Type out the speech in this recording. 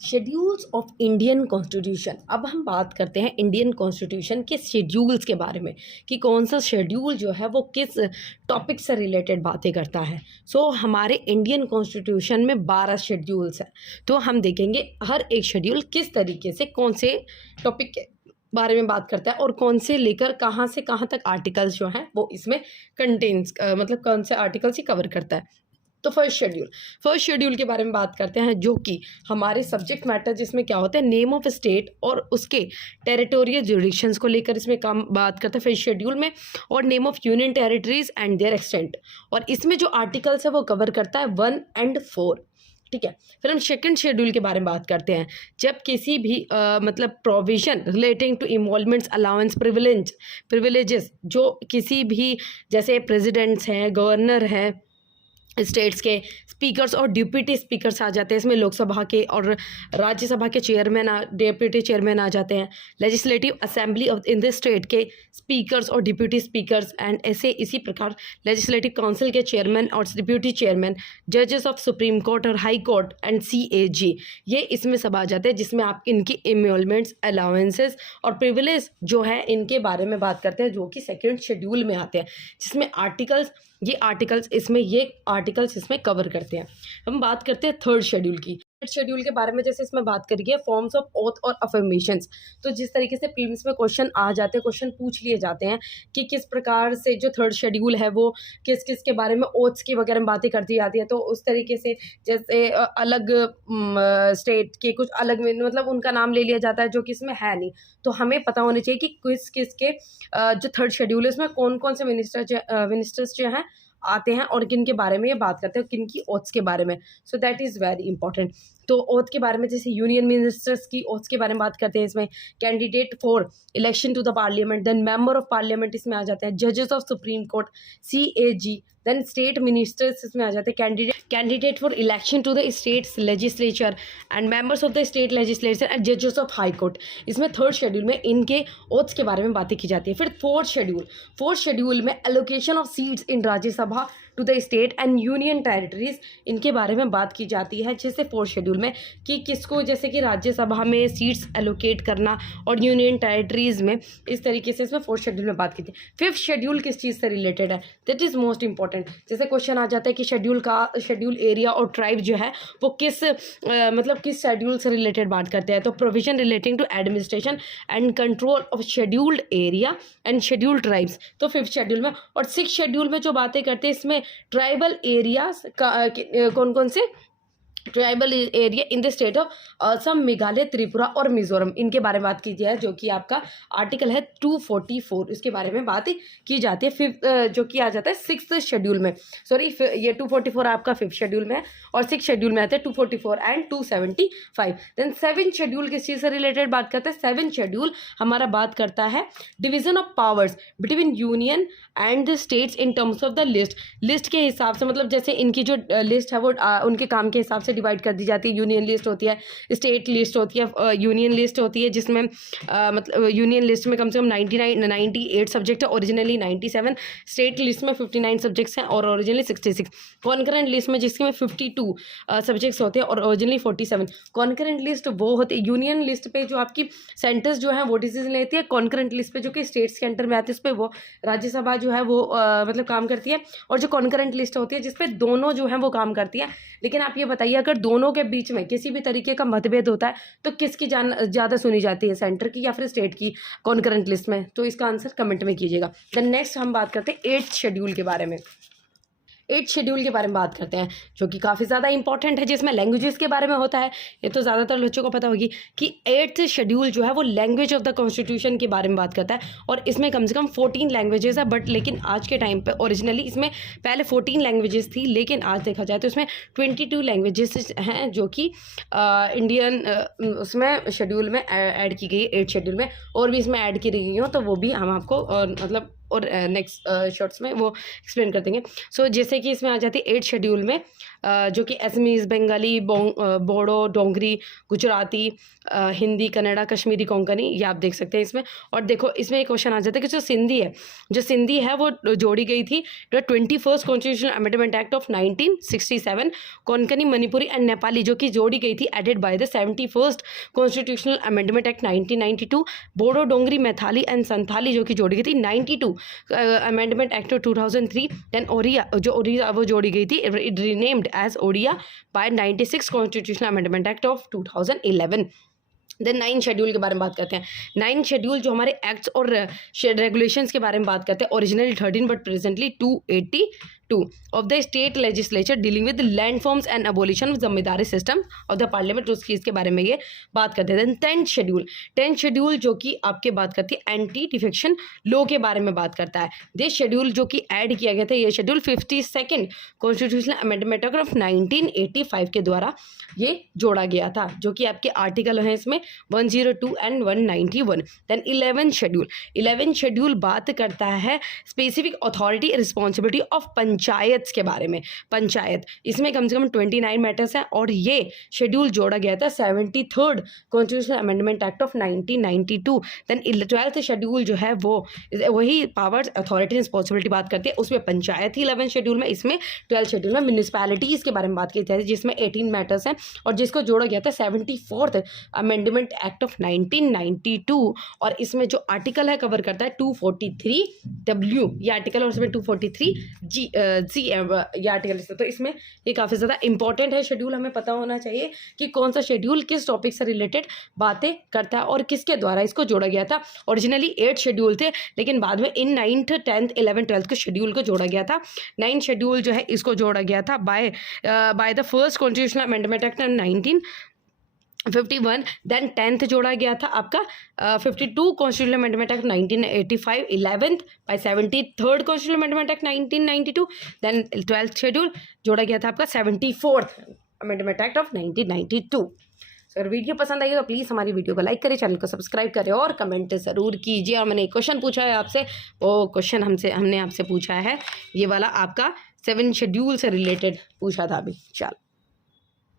Schedules of Indian constitution. अब हम बात करते हैं इंडियन कॉन्स्टिट्यूशन के शेड्यूल्स के बारे में कि कौन सा शेड्यूल जो है वो किस टॉपिक से रिलेटेड बातें करता है। हमारे इंडियन कॉन्स्टिट्यूशन में 12 शेड्यूल्स हैं। तो हम देखेंगे हर एक शेड्यूल किस तरीके से कौन से टॉपिक के बारे में बात करता है और कौन से लेकर कहाँ से कहाँ तक आर्टिकल्स जो हैं वो इसमें कंटेन्स मतलब कौन से आर्टिकल्स ही कवर करता है। तो फर्स्ट शेड्यूल के बारे में बात करते हैं, जो कि हमारे सब्जेक्ट मैटर जिसमें क्या होता है, नेम ऑफ स्टेट और उसके टेरिटोरियल जुरिडिक्शंस को लेकर इसमें काम बात करते हैं फर्स्ट शेड्यूल में, और name of union territories and their extent. और इसमें जो आर्टिकल्स है वो कवर करता है 1 और 4। ठीक है। फिर हम सेकंड शेड्यूल के बारे में बात करते हैं, जब किसी भी मतलब provision relating to emoluments allowance privileges जो किसी भी जैसे प्रेसिडेंट्स हैं, गवर्नर हैं, स्टेट्स के स्पीकर्स और डिप्यूटी स्पीकर्स आ जाते हैं इसमें, लोकसभा के और राज्यसभा के चेयरमैन डिप्यूटी चेयरमैन आ जाते हैं, legislative assembly of in the state के स्पीकर्स और डिप्यूटी स्पीकर्स एंड ऐसे इसी प्रकार लेजिस्लेटिव काउंसिल के चेयरमैन और डिप्यूटी चेयरमैन, जजेस ऑफ सुप्रीम कोर्ट और हाई कोर्ट एंड CAG, ये इसमें सब आ जाते हैं, जिसमें आप इनकी इमोलमेंट्स अलाउंसेस और प्रिविलेज जो है इनके बारे में बात करते हैं, जो कि सेकेंड शेड्यूल में आते हैं, जिसमें ये आर्टिकल्स इसमें कवर करते हैं। हम बात करते हैं थर्ड शेड्यूल की। थर्ड शेड्यूल के बारे में जैसे इसमें बात करिए फॉर्म्स ऑफ ओथ और अफर्मेशंस। तो जिस तरीके से प्रीलिम्स में क्वेश्चन आ जाते हैं, क्वेश्चन पूछ लिए जाते हैं कि किस प्रकार से जो थर्ड शेड्यूल है वो किस किस के बारे में ओथ्स की वगैरह में बातें करती जाती है, तो उस तरीके से जैसे अलग स्टेट के कुछ अलग मतलब उनका नाम ले लिया जाता है जो कि इसमें है नहीं। तो हमें पता होना चाहिए कि किस किस के जो थर्ड शेड्यूल है उसमें कौन कौन से मिनिस्टर्स जो हैं आते हैं और किन के बारे में ये बात करते हैं, किन की ओथ्स के बारे में। So that is very important. तो ओथ के बारे में जैसे यूनियन मिनिस्टर्स की ओथ्स के बारे में बात करते हैं इसमें, candidate for election to the parliament, then member of parliament इसमें आ जाते हैं, जजेस of supreme court CAG, then state ministers इसमें आ जाते हैं, candidate for election to the states legislature and members of the state legislature and जजेस ऑफ हाई कोर्ट। इसमें थर्ड शेड्यूल में इनके ओथ्स के बारे में बातें की जाती है। फिर फोर्थ शेड्यूल में allocation of seats in Rajya Sabha to the state and union territories, इनके बारे में बात की जाती है। जैसे फोर्थ शेड्यूल में कि किसको जैसे कि राज्यसभा में सीट्स एलोकेट करना और यूनियन टेरिटरीज में, इस तरीके से इसमें फोर्थ शेड्यूल में बात की थी। फिफ्थ शेड्यूल किस चीज़ से रिलेटेड है, दैट इज़ मोस्ट इंपॉर्टेंट। जैसे क्वेश्चन आ जाता है कि शेड्यूल एरिया और ट्राइब जो है वो किस शेड्यूल से रिलेटेड बात करते हैं, तो provision relating to administration and control of scheduled area and scheduled tribes, तो फिफ्थ शेड्यूल में। और सिक्स शेड्यूल में जो बातें करते हैं इसमें ट्राइबल एरियाज कौन कौन से tribal area in the state of Assam, Meghalaya, Tripura और मिजोरम, इनके बारे में बात की जाए, जो कि आपका आर्टिकल है 244, इसके बारे में बात की जाती है। फिफ्थ जो कि आ जाता है सिक्स्थ शेड्यूल में, सॉरी ये 244 आपका फिफ्थ शेड्यूल में है और सिक्स शेड्यूल में आता है 244 एंड 275। देन सेवन शेड्यूल किस चीज़ से रिलेटेड बात करता है, सेवन शेड्यूल हमारा बात करता है division of powers between union and the states in terms of the list के हिसाब से, मतलब जैसे इनकी जो लिस्ट है वो उनके काम के हिसाब से डिवाइड कर दी जाती है। यूनियन लिस्ट होती है, स्टेट लिस्ट होती है, यूनियन लिस्ट होती है जिसमें मतलब यूनियन लिस्ट में कम से कम 98 सब्जेक्ट है, ओरिजिनली 97, स्टेट लिस्ट में 59 सब्जेक्ट्स हैं और ओरिजिनली 66, कॉन्करेंट लिस्ट में जिसमें 52 सब्जेक्ट्स होते हैं और ओरिजिनली 47। कॉन्करेंट लिस्ट वो होती है, यूनियन लिस्ट पे जो आपकी सेंटर्स जो है वो डिसीजन लेती है, कॉन्करेंट लिस्ट पे जो कि स्टेट्स के अंडर में आती है उस पर वो राज्यसभा जो है वो मतलब काम करती है, और जो कॉन्करेंट लिस्ट होती है जिसपे दोनों जो है वो काम करती है। लेकिन आप ये बताइए अगर दोनों के बीच में किसी भी तरीके का मतभेद होता है तो किसकी ज़्यादा सुनी जाती है, सेंटर की या फिर स्टेट की कॉन्करेंट लिस्ट में, तो इसका आंसर कमेंट में कीजिएगा। देन नेक्स्ट हम बात करते हैं 8th शेड्यूल के बारे में। 8th शेड्यूल के बारे में बात करते हैं जो कि काफ़ी ज़्यादा इंपॉर्टेंट है, जिसमें लैंग्वेजेस के बारे में होता है। ये तो ज़्यादातर बच्चों को पता होगी कि 8th शेड्यूल जो है वो लैंग्वेज ऑफ द कॉन्स्टिट्यूशन के बारे में बात करता है और इसमें कम से कम 14 लैंग्वेजेस है, बट लेकिन आज के टाइम पे ओरिजिनली इसमें पहले 14 लैंग्वेजेस थी, लेकिन आज देखा जाए तो इसमें 22 लैंग्वेजेस हैं जो कि इंडियन उसमें शेड्यूल में ऐड की गई है 8th शेड्यूल में, और भी इसमें ऐड की गई हो तो वो भी हम आपको मतलब और नेक्स्ट शॉर्ट्स में वो एक्सप्लेन कर देंगे। सो जैसे कि इसमें आ जाती है 8 शेड्यूल में जो कि असमीज़, बंगाली, बोडो, डोंगरी, गुजराती, हिंदी, कन्नड़ा, कश्मीरी, कोंकणी, ये आप देख सकते हैं इसमें। और देखो इसमें एक क्वेश्चन आ जाता है कि जो सिंधी है वो जोड़ी गई थी 21st constitutional amendment act of 1967। Konkani, Manipuri and Nepali जो कि जोड़ी गई थी added by the 71st constitutional amendment act 1992। Bodo, Dogri, Maithili and Santhali जो कि जोड़ी गई थी 92 अमेंडमेंट एक्ट 2003। देन ओडिया वो जोड़ी गई थी, it renamed as Odia by 96 constitutional amendment act of 2011। Then 9 schedule के बारे में बात करते हैं। 9 शेड्यूल जो हमारे एक्ट्स और रेगुलेशंस के बारे में बात करते हैं, originally 13 but presently 282 of the state legislature dealing with land forms and abolition of zamindari system of the parliament, उस चीज़ के बारे में ये बात करते हैं। देन 10th शेड्यूल जो कि आपके बात करती है एंटी डिफेक्शन लॉ के बारे में बात करता है। दिस शेड्यूल जो कि ऐड किया गया था, ये schedule 52nd constitutional amendment of 1985 के द्वारा ये जोड़ा गया था, जो कि आपके आर्टिकल हैं इसमें 102 एंड 191। देन 11th शेड्यूल बात करता है specific authority responsibility of panchayat के बारे में। पंचायत इसमें कम से कम 29 मैटर्स हैं और ये शेड्यूल जोड़ा गया था 73rd constitutional amendment act of 1992। Then 12th schedule जो है वो वही पावर्स अथॉरिटी रिस्पॉन्सिबिलिटी बात करती है, उसमें पंचायत ही 11th शेड्यूल में। इसमें 12th शेड्यूल में म्यूनिसिपैलिटीज़ के बारे में बात की जाती है जिसमें 18 मैटर्स हैं और जिसको जोड़ा गया था 74th अमेंडमेंट एक्ट ऑफ 1992। और इसमें जो आर्टिकल है कवर करता है 243W ये आर्टिकल और इसमें 243G ये आर्टिकल। तो इसमें ये काफ़ी ज़्यादा इंपॉर्टेंट है शेड्यूल, हमें पता होना चाहिए कि कौन सा शेड्यूल किस टॉपिक से रिलेटेड बातें करता है और किसके द्वारा इसको जोड़ा गया था। ओरिजिनली 8 शेड्यूल थे लेकिन बाद में इन 9th, 10th, 11th, 12th के शेड्यूल को जोड़ा गया था। 9 शेड्यूल जो है इसको जोड़ा गया था by the first constitutional amendment act 1951। Then 10th जोड़ा गया था आपका 52 constitutional amendment act 1985। 11th by 73rd constitutional amendment act 1992। Then 12th schedule जोड़ा गया था आपका 74th अमेंडमेंट एक्ट ऑफ 1992। अगर वीडियो पसंद आई तो प्लीज़ हमारी वीडियो को लाइक करें, चैनल को सब्सक्राइब करें और कमेंट ज़रूर कीजिए। और मैंने एक क्वेश्चन पूछा है आपसे, वो क्वेश्चन हमने आपसे पूछा है ये वाला आपका 7 शेड्यूल से रिलेटेड पूछा था अभी। चलो।